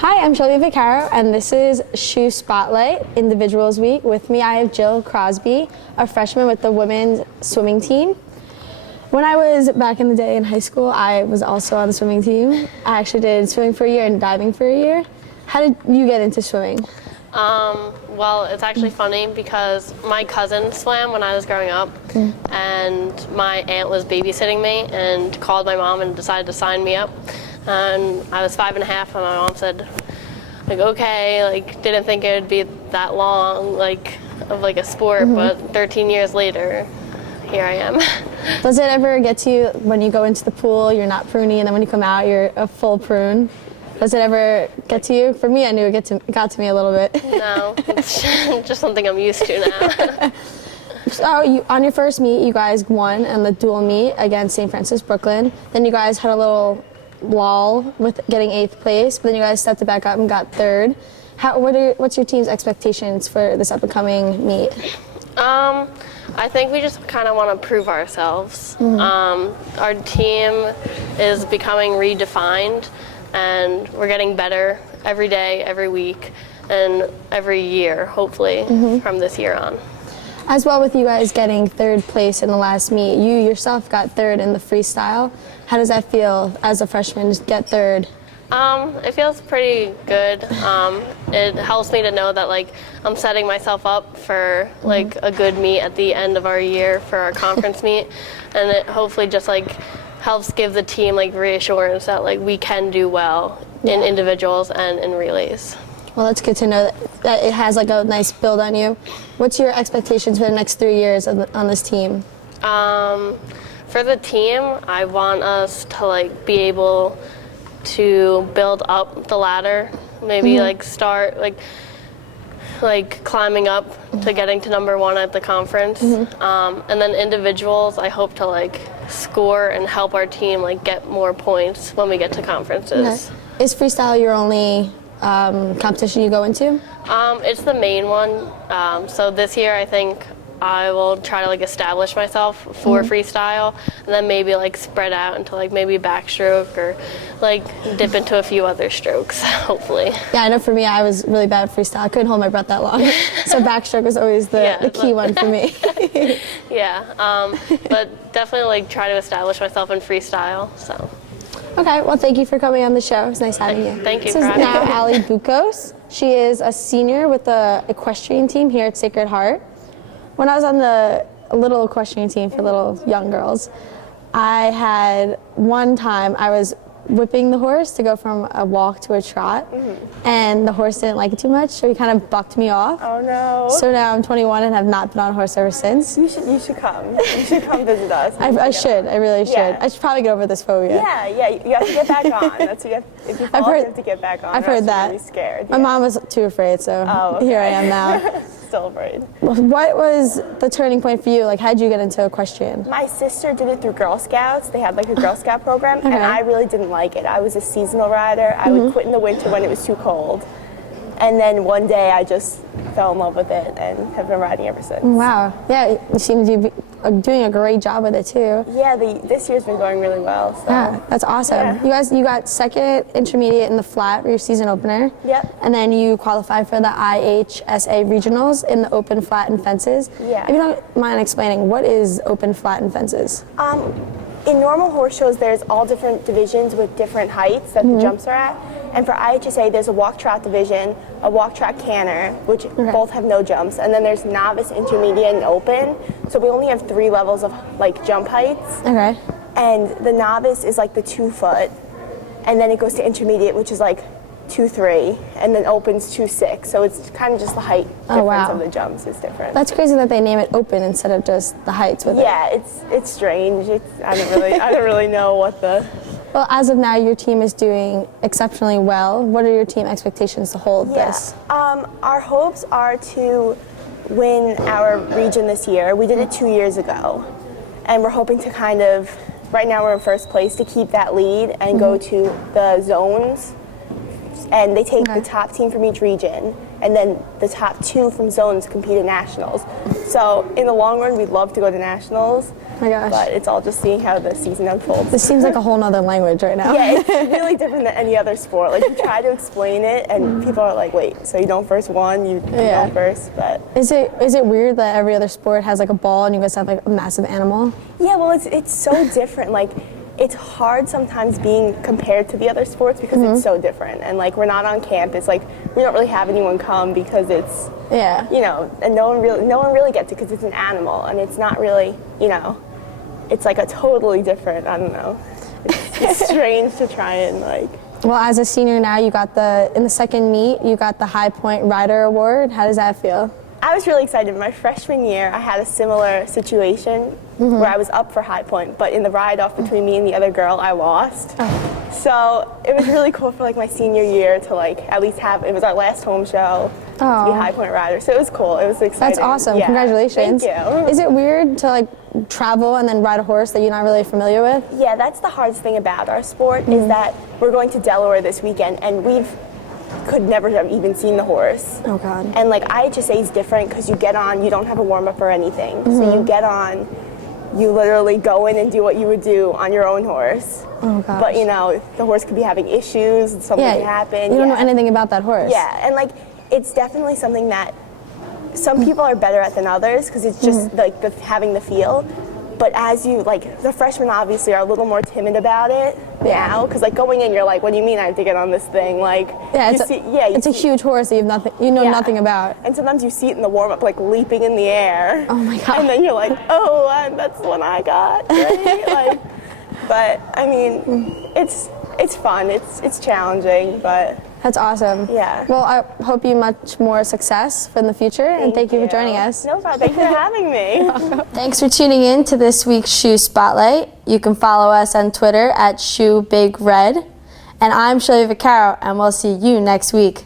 Hi, I'm Shelby Vaccaro, and this is SHU Spotlight Individuals Week. With me, I have Jill Crosby, a freshman with the women's swimming team. When I was back in the day in high school, I was also on the swimming team. I actually did swimming for a year and diving for a year. How did you get into swimming? Well, it's actually funny because my cousin swam when I was growing up, and my aunt was babysitting me and called my mom and decided to sign me up. And I was 5 and a half, and my mom said, okay, didn't think it would be that long, of a sport, but 13 years later, here I am. Does it ever get to you when you go into the pool, you're not pruny, and then when you come out, you're a full prune? Does it ever get to you? For me, I knew it got to me a little bit. No, it's just something I'm used to now. So on your first meet, you guys won in the dual meet against St. Francis Brooklyn. Then you guys had a little lull with getting 8th place, but then you guys stepped it back up and got 3rd. What's your team's expectations for this upcoming meet? I think we just kind of want to prove ourselves. Our team is becoming redefined, and we're getting better every day, every week, and every year, hopefully, from this year on. As well, with you guys getting 3rd place in the last meet, you yourself got 3rd in the freestyle. How does that feel as a freshman to get 3rd? It feels pretty good. It helps me to know that I'm setting myself up for a good meet at the end of our year for our conference meet, and it hopefully just helps give the team reassurance that we can do well in individuals and in relays. Well, that's good to know that it has a nice build on you. What's your expectations for the next 3 years on this team? For the team, I want us to be able to build up the ladder, maybe start climbing up to getting to number 1 at the conference, and then individuals, I hope to score and help our team get more points when we get to conferences. Okay. Is freestyle your only competition you go into? It's the main one. So this year, I think I will try to establish myself for freestyle, and then maybe spread out into maybe backstroke or dip into a few other strokes, hopefully. Yeah, I know for me, I was really bad at freestyle. I couldn't hold my breath that long, so backstroke was always the key one for me. Yeah, but definitely try to establish myself in freestyle. So. Okay, well, thank you for coming on the show. It was nice having you. Thank you This for is having now me. Hailey Goetz. She is a senior with the equestrian team here at Sacred Heart. When I was on the little equestrian team for little young girls, I had one time I was whipping the horse to go from a walk to a trot, and the horse didn't like it too much, so he kind of bucked me off. Oh no. So now I'm 21 and have not been on a horse ever since. You should come. You should come visit us. I should. I really should. Yeah. I should probably get over this phobia. Yeah, you have to get back on. That's what if you fall, you have to get back on. I've heard that. You're really scared. My mom was too afraid, so okay. Here I am now. Still afraid. What was the turning point for you? How did you get into equestrian? My sister did it through Girl Scouts. They had a Girl Scout program, and I really didn't like it. I was a seasonal rider. I would quit in the winter when it was too cold. And then one day I just fell in love with it and have been riding ever since. Wow. Yeah, you seem to be doing a great job with it too. Yeah, this year's been going really well. So. Yeah, that's awesome. Yeah. You got 2nd intermediate in the flat for your season opener. Yep. And then you qualified for the IHSA regionals in the open, flat, and fences. Yeah. If you don't mind explaining, what is open, flat, and fences? In normal horse shows, there's all different divisions with different heights that the jumps are at. And for IHSA, there's a walk-trot division, a walk-trot canter, which both have no jumps. And then there's novice, intermediate, and open. So we only have 3 levels of jump heights. Okay. And the novice is the 2 foot. And then it goes to intermediate, which is 2'3", and then opens 2'6". So it's kind of just the height difference of the jumps is different. That's crazy that they name it open instead of just the heights with it. Yeah, it's strange. I don't really know what the. Well, as of now, your team is doing exceptionally well. What are your team expectations to hold this? Our hopes are to win our region this year. We did it 2 years ago, and we're hoping to right now we're in 1st place, to keep that lead and go to the zones. And they take the top team from each region, and then the top 2 from zones compete at nationals. So in the long run, we'd love to go to nationals. Oh my gosh. But it's all just seeing how the season unfolds. This seems like a whole nother language right now. Yeah, it's really different than any other sport. Like, you try to explain it, and people are like, wait, so you don't first one, you don't first, but... Is it weird that every other sport has like a ball and you guys have like a massive animal? Yeah, well, it's so different. Like, it's hard sometimes being compared to the other sports because it's so different. And like, we're not on campus. Like, we don't really have anyone come because it's, you know, and no one really gets it because it's an animal, and it's not really, you know, it's like a totally different, I don't know. It's strange to try and like. Well, as a senior now, you got in the second meet, you got the High Point Rider Award. How does that feel? I was really excited. My freshman year, I had a similar situation where I was up for High Point, but in the ride-off between me and the other girl, I lost. So it was really cool for like my senior year to like at least have, it was our last home show to be High Point Rider. So it was cool. It was exciting. That's awesome. Yeah. Congratulations. Thank you. Is it weird to like travel and then ride a horse that you're not really familiar with? Yeah, that's the hardest thing about our sport is that we're going to Delaware this weekend, and could never have even seen the horse. Oh God. And like IHSA is different because you get on, you don't have a warm-up or anything. So you get on, you literally go in and do what you would do on your own horse. Oh gosh. But you know, the horse could be having issues, something can happen. You don't know anything about that horse. Yeah, and like it's definitely something that some people are better at than others because it's just like having the feel. But as you, like, the freshmen obviously are a little more timid about it now, because like going in, you're like, what do you mean I have to get on this thing? Like, it's a huge horse that you know nothing about. And sometimes you see it in the warm up, like leaping in the air. Oh my God. And then you're like, oh, that's the one I got. Right? Like, but I mean, it's fun. It's challenging, but. That's awesome. Yeah. Well, I hope you much more success for in the future, and thank you for joining us. No problem. Thanks for having me. Thanks for tuning in to this week's SHU Spotlight. You can follow us on Twitter at SHU Big Red. And I'm Shirley Vaccaro, and we'll see you next week.